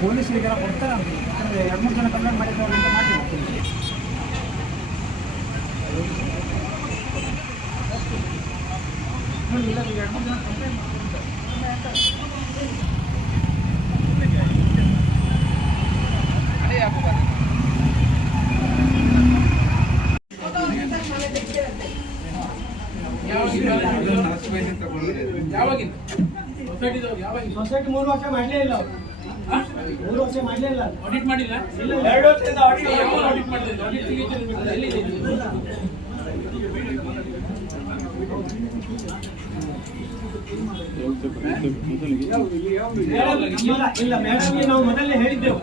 ಪೊಲೀಸರಿಗೆಲ್ಲ ಕೊಡ್ತಾರೆ ಯಾಕಂದರೆ 2-3 ಜನ ಕಂಪ್ಲೇಂಟ್ ಮಾಡಿದ್ದಾರೆ ಅಂತ ಮಾಡಿ ನೋಡಿ ಇಲ್ಲ 2-3 ಜನ ಕಂಪ್ಲೇಂಟ್ ಸೊಸೈಟಿ 3 ವರ್ಷ ಮಾಡಲೇ ಇಲ್ಲ 3 ವರ್ಷ ಮಾಡಲೇ ಇಲ್ಲ ಆಡಿಟ್ ಮಾಡಿಲ್ಲ 2 ವರ್ಷದಿಂದ ಆಡಿಟ್ ಮಾಡಿಲ್ಲ ಆಡಿಟ್ ಸಿಗ್ನೇಚರ್ ಎಲ್ಲಿದೆ ಇಲ್ಲ ಮೇಡಮ್ಗೆ ನಾವು ಮೊದಲೇ ಹೇಳಿದ್ದೆವು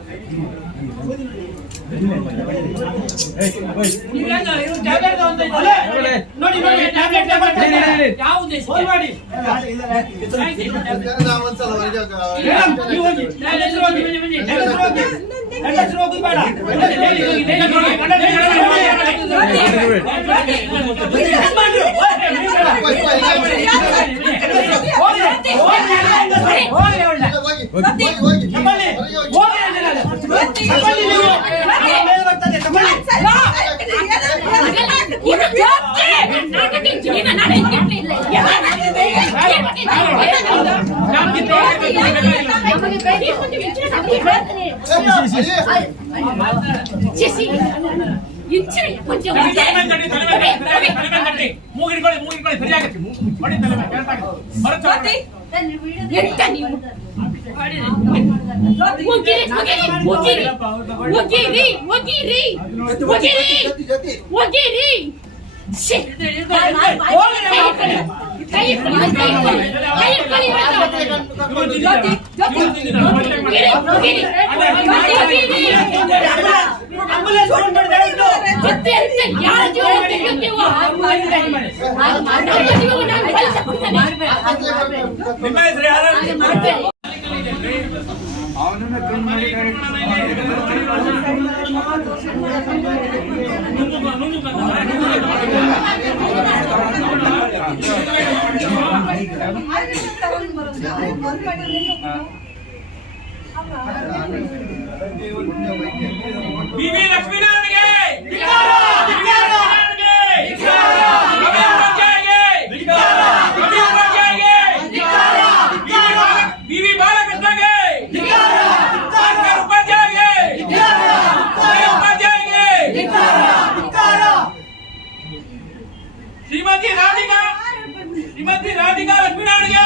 ನೋಡಿ ಶ್ರೀಮತಿ ರಾಧಿಕಾ ಲಕ್ಷ್ಮೀನಾರಾಯಣಗೆ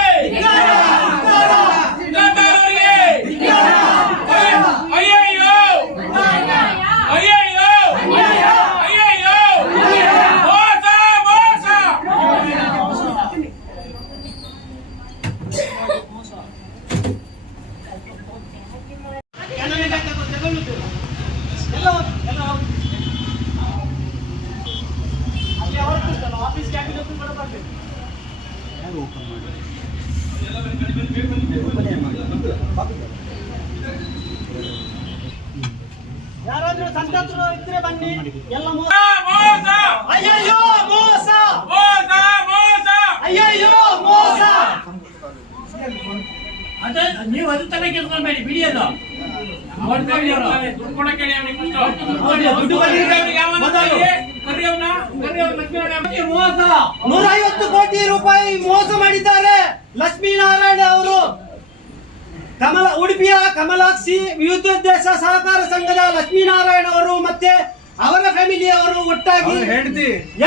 ಯಾರಾದ್ರೂ ಸಂತಂತ್ರ ಇದ್ರೆ ಬನ್ನಿ. ಎಲ್ಲ ಮೋಸ ಅಯ್ಯಯ್ಯೋ ಮೋಸ ಮೋಸ ಮೋಸ ಅಯ್ಯಯ್ಯೋ ಮೋಸ. ಅದ ನೀವು ಅದು ತಲೆ ಕೆಲ್ಸ್ಕೊಳ್ಬೇಡಿ, ಬಿಡಿ ಅದು. 150 ಕೋಟಿ ರೂಪಾಯಿ ಮೋಸ ಮಾಡಿದ್ದಾರೆ ಲಕ್ಷ್ಮೀನಾರಾಯಣ ಅವರು. ಉಡುಪಿಯ ಕಮಲಾಕ್ಷಿ ವಿದ್ಯುದ್ದೇಶ ಸಹಕಾರ ಸಂಘದ ಲಕ್ಷ್ಮೀನಾರಾಯಣ ಅವರು ಮತ್ತೆ ಅವರ ಫ್ಯಾಮಿಲಿಯವರು ಒಟ್ಟಾಗಿ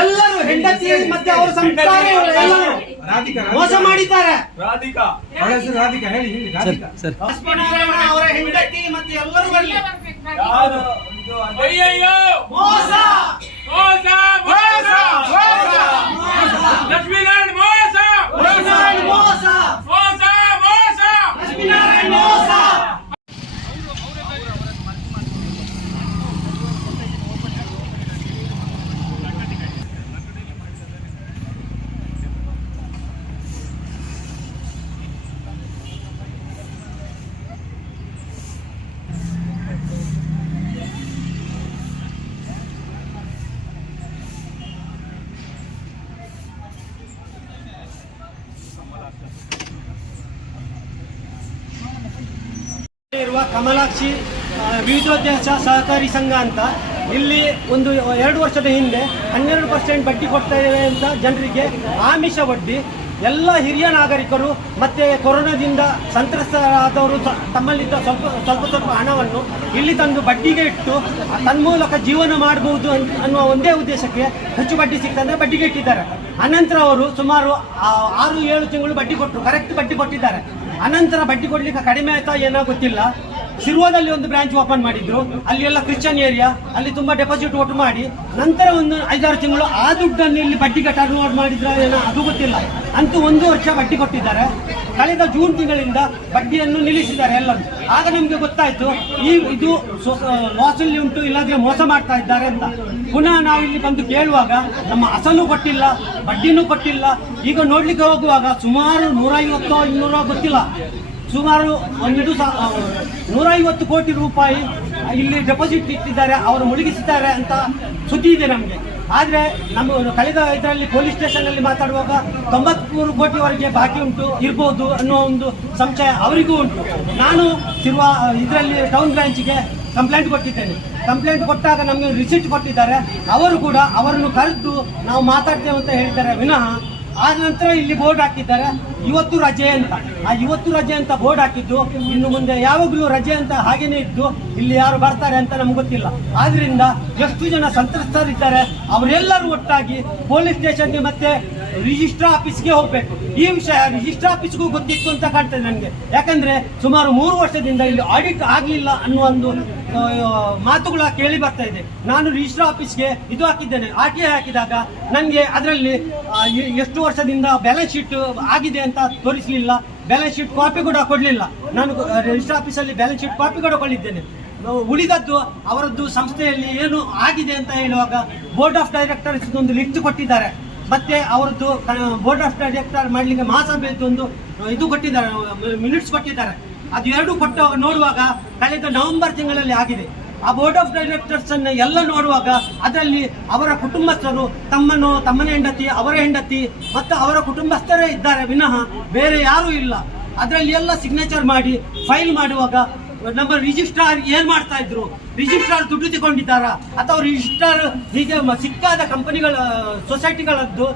ಎಲ್ಲರೂ ಹೆಂಡತಿ ಮತ್ತೆ ಅವರ ಸಂಸಾರ ಮೋಸ ಮಾಡಿದ್ದಾರೆ. ಲಕ್ಷ್ಮೀನಾರಾಯಣ ಅವರ ಹೆಂಡತಿ ಮತ್ತೆ ಎಲ್ಲರೂ ಮೋಸ ಮೋಸ ಮೋಸ ಲಕ್ಷ್ಮೀನಾರಾಯಣ ಮೋಸ ಮೋಸ ಮೋಸ ಮೋಸ ಲಕ್ಷ್ಮೀನಾರಾಯಣ ಮೋಸ. ಇರುವ ಕಮಲಾಕ್ಷಿ ವಿವಿಧೋದ್ದೇಶ ಸಹಕಾರಿ ಸಂಘ ಅಂತ. ಇಲ್ಲಿ ಒಂದು 2 ವರ್ಷದ ಹಿಂದೆ 12% ಬಡ್ಡಿ ಕೊಡ್ತಾ ಇದ್ದೇವೆ ಅಂತ ಜನರಿಗೆ ಆಮಿಷ ಒಡ್ಡಿ ಎಲ್ಲ ಹಿರಿಯ ನಾಗರಿಕರು ಮತ್ತು ಕೊರೋನಾದಿಂದ ಸಂತ್ರಸ್ತರಾದವರು ತಮ್ಮಲ್ಲಿದ್ದ ಸ್ವಲ್ಪ ಹಣವನ್ನು ಇಲ್ಲಿ ತಂದು ಬಡ್ಡಿಗೆ ಇಟ್ಟು ತನ್ಮೂಲಕ ಜೀವನ ಮಾಡಬಹುದು ಅನ್ನುವ ಒಂದೇ ಉದ್ದೇಶಕ್ಕೆ ಹೆಚ್ಚು ಬಡ್ಡಿ ಸಿಗ್ತಂದ್ರೆ ಬಡ್ಡಿಗೆ ಇಟ್ಟಿದ್ದಾರೆ. ಅನಂತರ ಅವರು ಸುಮಾರು 6-7 ತಿಂಗಳು ಬಡ್ಡಿ ಕೊಟ್ಟರು, ಕರೆಕ್ಟ್ ಬಡ್ಡಿ ಕೊಟ್ಟಿದ್ದಾರೆ. ಅನಂತರ ಬಡ್ಡಿ ಕೊಡ್ಲಿಕ್ಕೆ ಕಡಿಮೆ ಆಯ್ತಾ ಏನೋ ಗೊತ್ತಿಲ್ಲ. ಶಿರ್ವಾದಲ್ಲಿ ಒಂದು ಬ್ರಾಂಚ್ ಓಪನ್ ಮಾಡಿದ್ರು, ಅಲ್ಲಿ ಎಲ್ಲ ಕ್ರಿಶ್ಚಿಯನ್ ಏರಿಯಾ, ಅಲ್ಲಿ ತುಂಬಾ ಡೆಪಾಸಿಟ್ ಒಟ್ಟು ಮಾಡಿ ನಂತರ ಒಂದು 5-6 ತಿಂಗಳು ಆ ದುಡ್ಡನ್ನು ಇಲ್ಲಿ ಬಡ್ಡಿಗೆ ಟರ್ನ್ ಓವರ್ ಮಾಡಿದ್ರ ಏನೋ ಅದು ಗೊತ್ತಿಲ್ಲ. ಅಂತೂ 1 ವರ್ಷ ಬಡ್ಡಿ ಕೊಟ್ಟಿದ್ದಾರೆ. ಕಳೆದ ಜೂನ್ ತಿಂಗಳಿಂದ ಬಡ್ಡಿಯನ್ನು ನಿಲ್ಲಿಸಿದ್ದಾರೆ ಎಲ್ಲರೂ. ಆಗ ನಮಗೆ ಗೊತ್ತಾಯ್ತು ಇದು ಲಾಸ್ ಅಲ್ಲಿ ಉಂಟು, ಇಲ್ಲಾಂದ್ರೆ ಮೋಸ ಮಾಡ್ತಾ ಇದ್ದಾರೆ ಅಂತ. ಪುನಃ ನಾವು ಇಲ್ಲಿ ಬಂದು ಕೇಳುವಾಗ ನಮ್ಮ ಅಸಲು ಕೊಟ್ಟಿಲ್ಲ, ಬಡ್ಡಿನೂ ಕೊಟ್ಟಿಲ್ಲ. ಈಗ ನೋಡ್ಲಿಕ್ಕೆ ಹೋಗುವಾಗ ಸುಮಾರು 150-200 ಗೊತ್ತಿಲ್ಲ, ಸುಮಾರು 150 ಕೋಟಿ ರೂಪಾಯಿ ಇಲ್ಲಿ ಡೆಪಾಸಿಟ್ ಇಟ್ಟಿದ್ದಾರೆ, ಅವರು ಮುಳುಗಿಸಿದ್ದಾರೆ ಅಂತ ಸುದ್ದಿ ಇದೆ ನಮಗೆ. ಆದರೆ ನಮ್ಮ ಕಳೆದ ಇದರಲ್ಲಿ ಪೊಲೀಸ್ ಸ್ಟೇಷನ್ನಲ್ಲಿ ಮಾತಾಡುವಾಗ 93 ಕೋಟಿವರೆಗೆ ಬಾಕಿ ಉಂಟು ಇರ್ಬೋದು ಅನ್ನೋ ಒಂದು ಸಂಶಯ ಅವರಿಗೂ ಉಂಟು. ನಾನು ಇದರಲ್ಲಿ ಟೌನ್ ಬ್ರಾಂಚಿಗೆ ಕಂಪ್ಲೇಂಟ್ ಕೊಟ್ಟಿದ್ದೇನೆ. ಕಂಪ್ಲೇಂಟ್ ಕೊಟ್ಟಾಗ ನಮಗೆ ರಿಸಿಟ್ ಕೊಟ್ಟಿದ್ದಾರೆ. ಅವರು ಕೂಡ ಅವರನ್ನು ಕರೆದು ನಾವು ಮಾತಾಡ್ತೇವೆ ಅಂತ ಹೇಳಿದ್ದಾರೆ ವಿನಃ ಆದ ನಂತರ ಇಲ್ಲಿ ಬೋರ್ಡ್ ಹಾಕಿದ್ದಾರೆ ಇವತ್ತು ರಜೆ ಅಂತ. ಆ ಇವತ್ತು ರಜೆ ಅಂತ ಬೋರ್ಡ್ ಹಾಕಿದ್ದು ಇನ್ನು ಮುಂದೆ ಯಾವಾಗಲೂ ರಜೆ ಅಂತ ಹಾಗೇನೆ ಇದ್ದು ಇಲ್ಲಿ ಯಾರು ಬರ್ತಾರೆ ಅಂತ ನಮ್ಗೆ ಗೊತ್ತಿಲ್ಲ. ಆದ್ರಿಂದ ಎಷ್ಟು ಜನ ಸಂತ್ರಸ್ತರಿದ್ದಾರೆ ಅವರೆಲ್ಲರೂ ಒಟ್ಟಾಗಿ ಪೊಲೀಸ್ ಸ್ಟೇಷನ್ಗೆ ಮತ್ತೆ ರಿಜಿಸ್ಟ್ರಾರ್ ಆಫೀಸ್ಗೆ ಹೋಗ್ಬೇಕು. ಈ ವಿಷಯ ರಿಜಿಸ್ಟ್ರಾರ್ ಆಫೀಸ್ಗೂ ಗೊತ್ತಿತ್ತು ಅಂತ ಕಾಣ್ತದೆ ನನಗೆ. ಯಾಕಂದ್ರೆ ಸುಮಾರು 3 ವರ್ಷದಿಂದ ಇಲ್ಲಿ ಆಡಿಟ್ ಆಗಲಿಲ್ಲ ಅನ್ನುವ ಒಂದು ಮಾತುಗಳ ಕೇಳಿ ಬರ್ತಾ ಇದೆ. ನಾನು ರಿಜಿಸ್ಟ್ರಾರ್ ಆಫೀಸ್ಗೆ ಇದು ಹಾಕಿದ್ದೇನೆ, RTI ಹಾಕಿದಾಗ ನನಗೆ ಅದರಲ್ಲಿ ಎಷ್ಟು ವರ್ಷದಿಂದ ಬ್ಯಾಲೆನ್ಸ್ ಶೀಟ್ ಆಗಿದೆ ಅಂತ ತೋರಿಸಲಿಲ್ಲ, ಬ್ಯಾಲೆನ್ಸ್ ಶೀಟ್ ಕಾಪಿ ಕೂಡ ಕೊಡಲಿಲ್ಲ. ನಾನು ರಿಜಿಸ್ಟ್ರಾರ್ ಆಫೀಸಲ್ಲಿ ಬ್ಯಾಲೆನ್ಸ್ ಶೀಟ್ ಕಾಪಿ ಕೂಡ ಕೊಳ್ಳಿದ್ದೇನೆ. ಉಳಿದದ್ದು ಅವರದ್ದು ಸಂಸ್ಥೆಯಲ್ಲಿ ಏನು ಆಗಿದೆ ಅಂತ ಹೇಳುವಾಗ ಬೋರ್ಡ್ ಆಫ್ ಡೈರೆಕ್ಟರ್ಸ್ ಒಂದು ಲಿಸ್ಟ್ ಕೊಟ್ಟಿದ್ದಾರೆ. ಮತ್ತೆ ಅವರದ್ದು ಬೋರ್ಡ್ ಆಫ್ ಡೈರೆಕ್ಟರ್ ಮಾಡಲಿಕ್ಕೆ ಮಹಾಸಭೆಯದ್ದು ಒಂದು ಇದು ಕೊಟ್ಟಿದ್ದಾರೆ, ಮಿನಿಟ್ಸ್ ಕೊಟ್ಟಿದ್ದಾರೆ. ಅದು ಎರಡು ಕೊಟ್ಟು ನೋಡುವಾಗ ಕಳೆದ ನವೆಂಬರ್ ತಿಂಗಳಲ್ಲಿ ಆಗಿದೆ. ಆ ಬೋರ್ಡ್ ಆಫ್ ಡೈರೆಕ್ಟರ್ಸ್ ಅನ್ನು ಎಲ್ಲ ನೋಡುವಾಗ ಅದರಲ್ಲಿ ಅವರ ಕುಟುಂಬಸ್ಥರು, ತಮ್ಮನ ಹೆಂಡತಿ, ಅವರ ಹೆಂಡತಿ ಮತ್ತು ಅವರ ಕುಟುಂಬಸ್ಥರೇ ಇದ್ದಾರೆ ವಿನಃ ಬೇರೆ ಯಾರೂ ಇಲ್ಲ. ಅದರಲ್ಲಿ ಎಲ್ಲ ಸಿಗ್ನೇಚರ್ ಮಾಡಿ ಫೈಲ್ ಮಾಡುವಾಗ ನಮ್ಮ ರಿಜಿಸ್ಟ್ರಾರ್ ಏನ್ ಮಾಡ್ತಾ ಇದ್ರು, ರಿಜಿಸ್ಟ್ರಾರ್ ದುಡ್ಡು ತಗೊಂಡಿದ್ದಾರಾ ಅಥವಾ ರಿಜಿಸ್ಟ್ರಾರ್ ಹೀಗೆ ಸಿಕ್ಕಾದ ಕಂಪನಿಗಳ ಸೊಸೈಟಿಗಳದ್ದು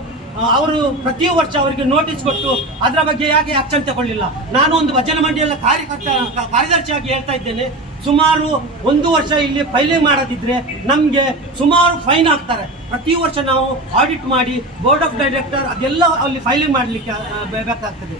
ಅವರು ಪ್ರತಿ ವರ್ಷ ಅವರಿಗೆ ನೋಟಿಸ್ ಕೊಟ್ಟು ಅದರ ಬಗ್ಗೆ ಯಾಕೆ ಆಕ್ಷನ್ ತಗೊಳ್ಳಿಲ್ಲ. ನಾನು ಒಂದು ಭಜನೆ ಮಂಡಿಯಲ್ಲ ಕಾರ್ಯದರ್ಶಿಯಾಗಿ ಹೇಳ್ತಾ ಇದ್ದೇನೆ, ಸುಮಾರು 1 ವರ್ಷ ಇಲ್ಲಿ ಫೈಲಿಂಗ್ ಮಾಡದಿದ್ರೆ ನಮಗೆ ಸುಮಾರು ಫೈನ್ ಹಾಕ್ತಾರೆ. ಪ್ರತಿ ವರ್ಷ ನಾವು ಆಡಿಟ್ ಮಾಡಿ ಬೋರ್ಡ್ ಆಫ್ ಡೈರೆಕ್ಟರ್ ಅದೆಲ್ಲ ಅಲ್ಲಿ ಫೈಲಿಂಗ್ ಮಾಡಲಿಕ್ಕೆ ಬೇಕಾಗ್ತದೆ.